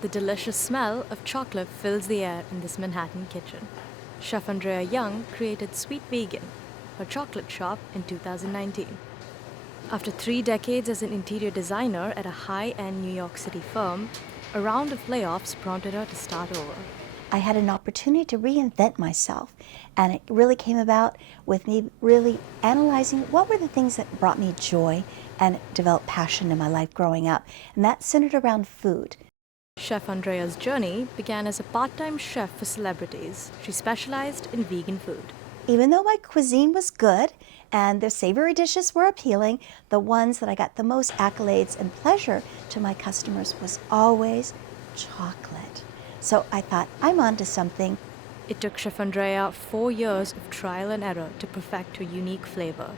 The delicious smell of chocolate fills the air in this Manhattan kitchen. Chef Andrea Young created Sweet Vegan, her chocolate shop, in 2019. After 3 decades as an interior designer at a high-end New York City firm, a round of layoffs prompted her to start over. I had an opportunity to reinvent myself, and it really came about with me really analyzing what were the things that brought me joy and developed passion in my life growing up, and that centered around food. Chef Andrea's journey began as a part-time chef for celebrities. She specialized in vegan food. Even though my cuisine was good and the savory dishes were appealing, the ones that I got the most accolades and pleasure to my customers was always chocolate. So I thought, I'm onto something. It took Chef Andrea 4 years of trial and error to perfect her unique flavor.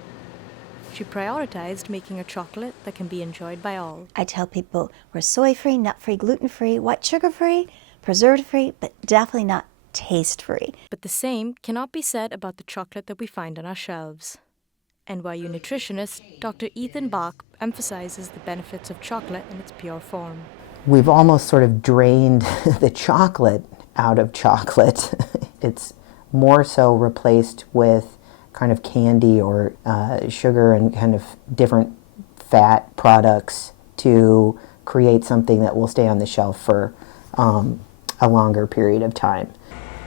She prioritized making a chocolate that can be enjoyed by all. I tell people we're soy-free, nut-free, gluten-free, white sugar-free, preservative-free, but definitely not taste-free. But the same cannot be said about the chocolate that we find on our shelves. NYU nutritionist Dr. Ethan Bach emphasizes the benefits of chocolate in its pure form. We've almost sort of drained the chocolate out of chocolate. It's more so replaced with kind of candy or sugar and kind of different fat products to create something that will stay on the shelf for a longer period of time.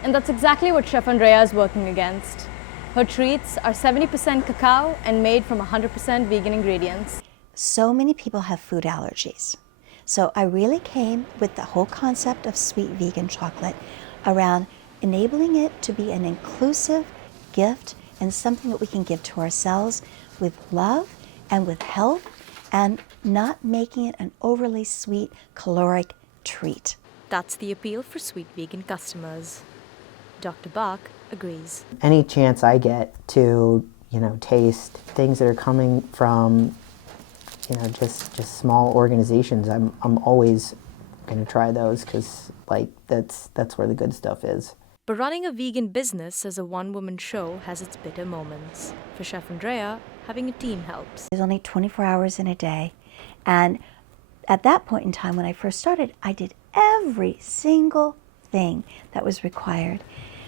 And that's exactly what Chef Andrea is working against. Her treats are 70% cacao and made from 100% vegan ingredients. So many people have food allergies. So I really came with the whole concept of sweet vegan chocolate around enabling it to be an inclusive gift and something that we can give to ourselves with love and with health and not making it an overly sweet, caloric treat. That's the appeal for sweet vegan customers. Dr. Bach agrees. Any chance I get to, taste things that are coming from, just small organizations, I'm always going to try those because, that's where the good stuff is. But running a vegan business as a one-woman show has its bitter moments. For Chef Andrea, having a team helps. There's only 24 hours in a day, and at that point in time when I first started, I did every single thing that was required.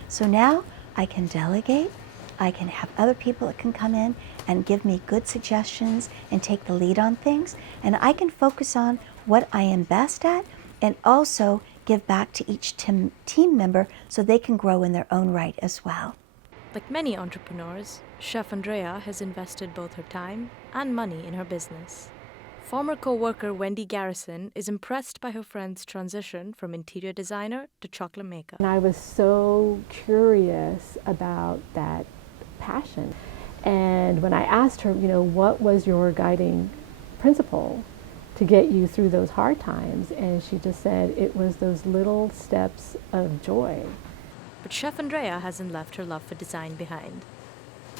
So now I can delegate, I can have other people that can come in and give me good suggestions and take the lead on things, and I can focus on what I am best at and also give back to each team member so they can grow in their own right as well. Like many entrepreneurs, Chef Andrea has invested both her time and money in her business. Former co-worker Wendy Garrison is impressed by her friend's transition from interior designer to chocolate maker. And I was so curious about that passion. And when I asked her, what was your guiding principle to get you through those hard times? And she just said it was those little steps of joy. But Chef Andrea hasn't left her love for design behind.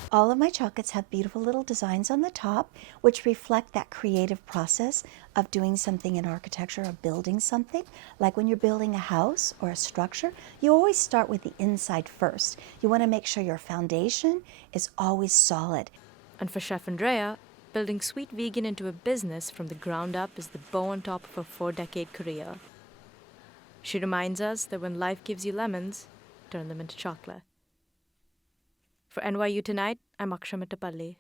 All of my chocolates have beautiful little designs on the top, which reflect that creative process of doing something in architecture or building something. Like when you're building a house or a structure, you always start with the inside first. You want to make sure your foundation is always solid. And for Chef Andrea, building Sweet Vegan into a business from the ground up is the bow on top of her 4-decade career. She reminds us that when life gives you lemons, turn them into chocolate. For NYU Tonight, I'm Aksha Mittapalli.